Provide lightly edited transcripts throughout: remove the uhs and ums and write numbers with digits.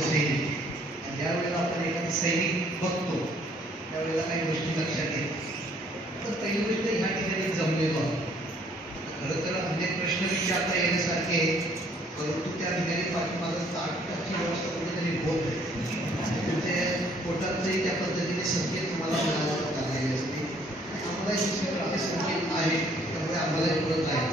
सैनिक. ज्यावेळेला आपण एखादा सैनिक बघतो त्यावेळेला काही गोष्टी लक्षात येतात. तर पहिली गोष्ट ह्या ठिकाणी जमलेलो आहोत. खरं तर अनेक प्रश्न विचारता येण्यासारखे, परंतु त्या ठिकाणी पाठीमागं 8% व्यवस्था कुठेतरी होत आहे. तुमच्या पोटातही त्या पद्धतीने संकेत तुम्हाला मिळाला लागलेले असते. आम्हाला दुसऱ्याकडे संकेत आहे, त्यामुळे आम्हाला कळत आहे.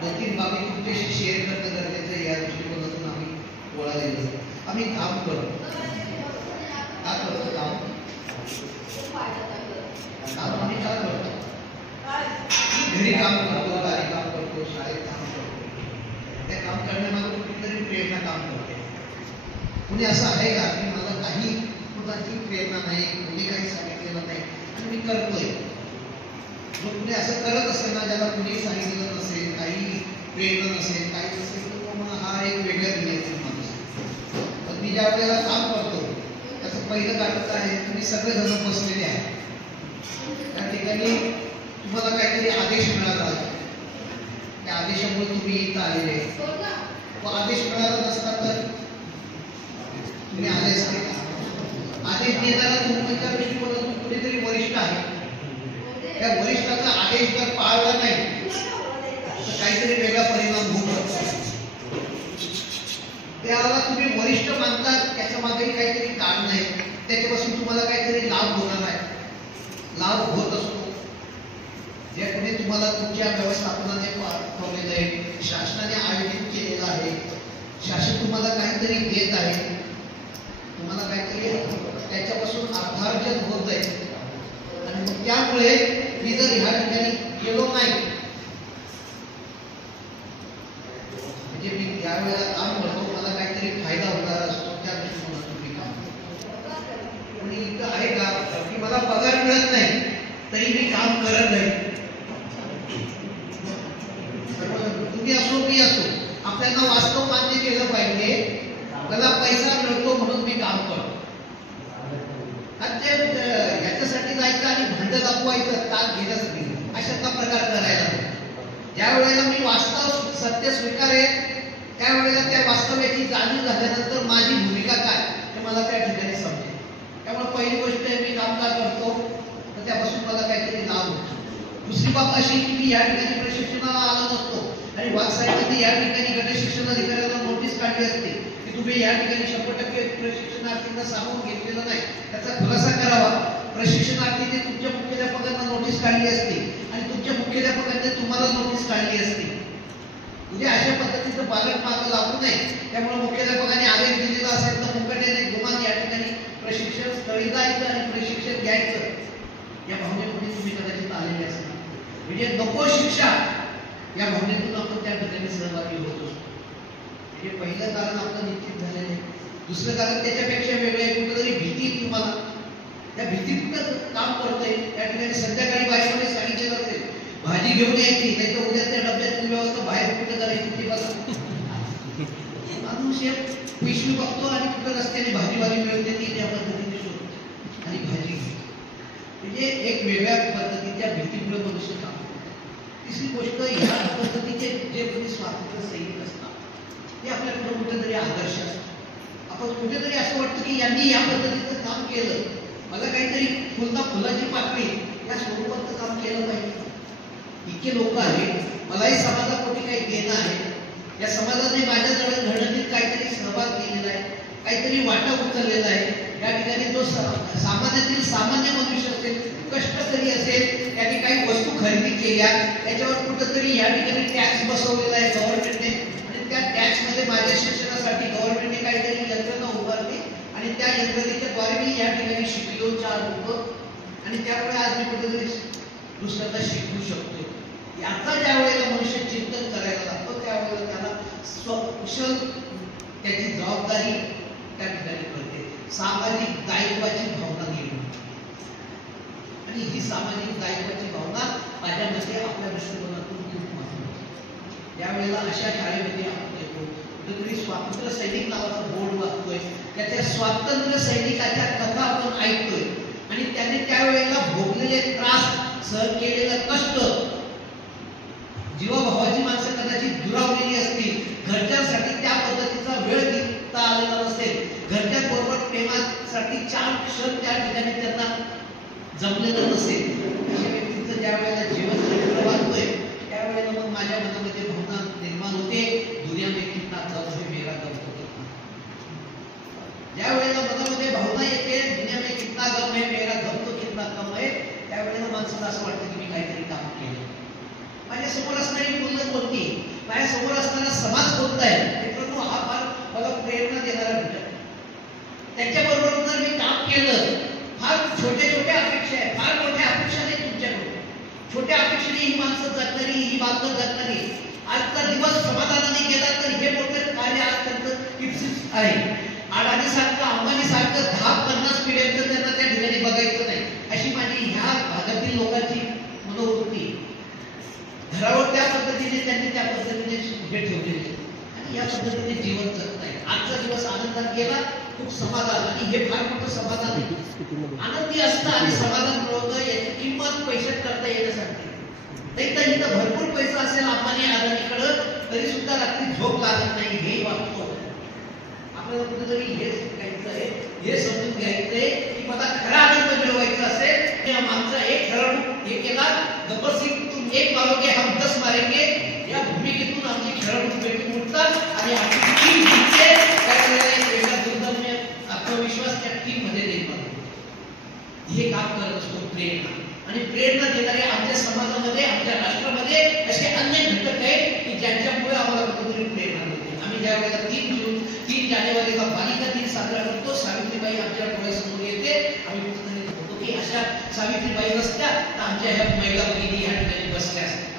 2-3 बाबी तुमच्याशी शेअर करणं गरजेचं आहे. या दृष्टिकोनातून आम्ही वळालेलो. आम्ही काम करतो. का करतो काम? काम आम्ही का करतो? घरी काम करतो, गाडी काम करतो, शाळेत काम करतो. त्या काम करण्यामागे कुठेतरी प्रेरणा काम करते. कुणी असं आहे का की मला काही कुणाची प्रेरणा नाही, कुणी काही सांगितलेलं नाही आणि मी करतोय? जो कुणी असं करत असेल ना, ज्याला कुणी सांगितलेलं नसेल, काही प्रेरणा नसेल, काही नसेल, तर मग हा एक वेगळ्या दुनियेचा माणूस आहे. पण मी ज्या वेळेला काम करतो त्याचं पहिलं कारण आहे, तुम्ही सगळेजण बसलेले आहे. त्या ठिकाणी तुम्हाला काहीतरी आदेश मिळाला आहे. त्या आदेशामुळे तुम्ही इथं आलेले. व आदेश मिळाला नसता तर तुम्ही आले असते का? आदेश देणारा तुमच्या दृष्टिकोनातून कुठेतरी वरिष्ठ आहे. त्या वरिष्ठाचा आदेश जर पाळला नाही तर काहीतरी वेगळा परिणाम होऊ शकतो. त्याला तुम्ही वरिष्ठ मानतात, त्याच्या मागेही काहीतरी कारण आहे. त्याच्यापासून तुम्हाला काहीतरी लाभ होणार आहे. लाभ होत असतो. जे कोणी तुम्हाला तुमच्या व्यवस्थापनाने पाठवलेलं आहे, शासनाने आयोजित केलेलं आहे, शासन तुम्हाला काहीतरी देत आहे, तुम्हाला काहीतरी त्याच्यापासून अर्थार्जन होत आहे. आणि मग त्यामुळे मी जर ह्या ठिकाणी गेलो नाही, म्हणजे मी ज्या वेळेला काम करतो मला काहीतरी फायदा होणार असतो, त्या दृष्टिकोनातून मी काम करतो. कोणी इथं आहे का की मला पगार मिळत नाही तरी मी काम करत नाही? तुम्ही असो मी असो, आपल्याला वास्तव मान्य केलं पाहिजे. मला पैसा मिळतो म्हणून मी काम करतो. ह्याच्यासाठी जायचं आणि भांड दाखवायचं, ताक घेण्यासाठी अशातला प्रकार करायला. ज्या वेळेला मी वास्तव सत्य स्वीकारेन त्यावेळेला त्या वास्तव्याची जाणीव झाल्यानंतर माझी भूमिका काय हे मला त्या ठिकाणी समजेल. त्यामुळे पहिली गोष्ट आहे, मी काम का करतो तर त्यापासून मला काहीतरी लाभ होतो. दुसरी बाब अशी की मी या ठिकाणी प्रशिक्षणाला आलो नसतो आणि वाघसाहेबांनी या ठिकाणी गट शिक्षण अधिकाऱ्याला नोटीस काढली असते की तुम्ही या ठिकाणी 100% प्रशिक्षणार्थींना सामावून घेतलेलं नाही, त्याचा खुलासा करावा. प्रशिक्षणार्थीने तुमच्या मुख्याध्यापकांना नोटीस काढली असते आणि तुमच्या मुख्याध्यापकांनी तुम्हाला नोटीस काढली असते. म्हणजे अशा पद्धतीचं बालक मागं लागू नये. त्यामुळे मुख्याध्यापकाने आदेश दिलेला असेल तर मुकाट्याने गुमान या ठिकाणी प्रशिक्षण स्थळी जायचं आणि प्रशिक्षण घ्यायचं. या भावनेमध्ये तुम्ही कदाचित आलेले असणार. म्हणजे नको शिक्षा या भावनेतून आपण त्या ठिकाणी सहभागी होतो. हे पहिलं कारण आपलं निश्चित झालेलं आहे. दुसरं कारण त्याच्यापेक्षा वेगळं आहे. कुठेतरी भीती तुम्हाला, त्या भीतीतून काम करतोय. त्या ठिकाणी संध्याकाळी बाहेरमध्ये सांगितलेलं असेल भाजी घेऊन यायची, नाही तर उद्या त्या डब्याची व्यवस्था बाहेर कुठे करायची ती बघा. माणूस एक पिशवी बघतो आणि कुठं रस्त्याने भाजीवाली मिळते ती त्या पद्धतीने शोधतो आणि भाजी घेतो. म्हणजे एक वेगळ्या पद्धतीच्या भीतीमुळे मनुष्य काम करतो. तिसरी गोष्ट, ह्या पद्धतीचे जे कोणी स्वातंत्र्य सैनिक असतात ते आपल्याकडे कुठेतरी आदर्श असतात. आपण कुठेतरी असं वाटतं की यांनी या पद्धतीचं काम केलं, मला काहीतरी फुलाची पाकळी या स्वरूपाचं काम केलं पाहिजे. इतके लोक आहेत, मलाही समाजापोटी काही देणं आहे, या समाजाने माझ्या घडणीत काहीतरी सहभाग केलेला आहे, काहीतरी वाटा उचललेला आहे. या ठिकाणी जो सामान्यातील सामान्य मनुष्य असेल, कष्टकरी असेल, त्यांनी काही वस्तू खरेदी केल्या, त्याच्यावर कुठंतरी या ठिकाणी टॅक्स बसवलेला आहे गव्हर्नमेंटने आणि त्या टॅक्समध्ये माझ्या शिक्षणासाठी गव्हर्नमेंटने काहीतरी यंत्रणा उभारली आणि त्या यंत्रणेच्या द्वारे मी या ठिकाणी शिकलो 4 लोक आणि त्यामुळे आज मी कुठेतरी दुसऱ्यांना शिकवू शकतो. याचा ज्या वेळेला मनुष्य चिंतन करायला लागतो त्यावेळेला त्याला स्वकुशल त्याची जबाबदारी त्या ठिकाणी करते. सामाजिक दायित्वाची भावना निर्माण आणि ही सामाजिक दायित्वाची भावना माझ्या मते आपल्या दृष्टिकोनातून खूप महत्त्वाची. यावेळेला अशा शाळेमध्ये आपण येतो, कुठेतरी स्वातंत्र्य सैनिक नावाचा बोर्ड वाचतोय, त्याच्या स्वातंत्र्य सैनिकाच्या कथा आपण ऐकतोय आणि त्याने त्यावेळेला भोगलेले त्रास, सहन केलेलं कष्ट, जीवाभावाची माणसं कदाचित दुरावलेली असतील, घरच्यांसाठी त्या पद्धतीचा वेळ देता आलेला नसेल घरच्यांबरोबर प्रेमासाठी 4 क्षण त्या ठिकाणी त्यांना जमलेलं नसेल, अशा व्यक्तीचं ज्या वेळेला जीवन चक्र वाहतोय त्यावेळेला मग माझ्या मनामध्ये भावना निर्माण होते, दुनिया में कितना गम है मेरा गम तो कितना. ज्या वेळेला मनामध्ये भावना येते दुनिया में कितना गम है मेरा गम तो कितना कम है, त्यावेळेला माणसाला असं वाटतं की मी काहीतरी काम केलं. माझ्या समोर असणारी मुलं कोणती, माझ्या समोर असणारा समाज कोणता आहे, मित्रांनो हा फार मला प्रेरणा देणारा घटक. त्याच्याबरोबर जर मी काम केलं, फार छोट्या छोट्या अपेक्षा आहे, फार मोठ्या अपेक्षा नाही तुमच्याकडून, छोट्या अपेक्षेने ही माणसं जगणारी, ही बांधव जगणारी, आजचा दिवस समाधानाने गेला तर हे मोठं कार्य आज त्यांचं इप्सित आहे. अडाणी सारखं, अंबानी सारखं 10-50 पिढ्यांचं त्यांना त्या ठिकाणी बघायचं नाही, अशी माझी ह्या भागातील लोकांची मनोवृत्ती. घरावर त्या पद्धतीने त्यांनी त्या पद्धतीने हे ठेवलेले आणि या पद्धतीने जीवन जगत आहे. आजचा दिवस आनंदात गेला, खूप समाधान, आणि हे फार मोठं समाधान आहे. आनंदी असतं आणि समाधान मिळवतं, याची किंमत पैशात करता येण्यासाठी नाही. तर इथं भरपूर पैसा असेल अंबानी अदानीकडं तरी सुद्धा रात्री झोप लागत नाही, हे वाटतो. आपल्याला कुठेतरी हे शिकायचं आहे, हे समजून घ्यायचंय की मला खरा आनंद मिळवायचा असेल या मागचा एक खेळाडू हे केला, गब्बर सिंग तुम एक मारोगे हम 10 मारेंगे, या भूमिकेतून आमची खेळाडू पेटून उठतात आणि आमची टीम जिंकते. त्यावेळेला दुर्दम्य आत्मविश्वास त्या टीम मध्ये निर्माण होतो. हे काम करत असतो प्रेरणा, आणि प्रेरणा देणारे आमच्या समाजामध्ये, आमच्या राष्ट्रामध्ये असे अनेक घटक आहेत की ज्यांच्यामुळे आम्हाला कुठेतरी प्रेरणा मिळते. आम्ही ज्या वेळेला 3 जानेवारीला बालिका दिन साजरा करतो, सावित्रीबाई आमच्या डोळ्यासमोर येते, आम्ही कुठेतरी म्हणतो की अशा सावित्रीबाई नसत्या तर आमच्या ह्या महिला भगिनी या ठिकाणी बसल्या असतात.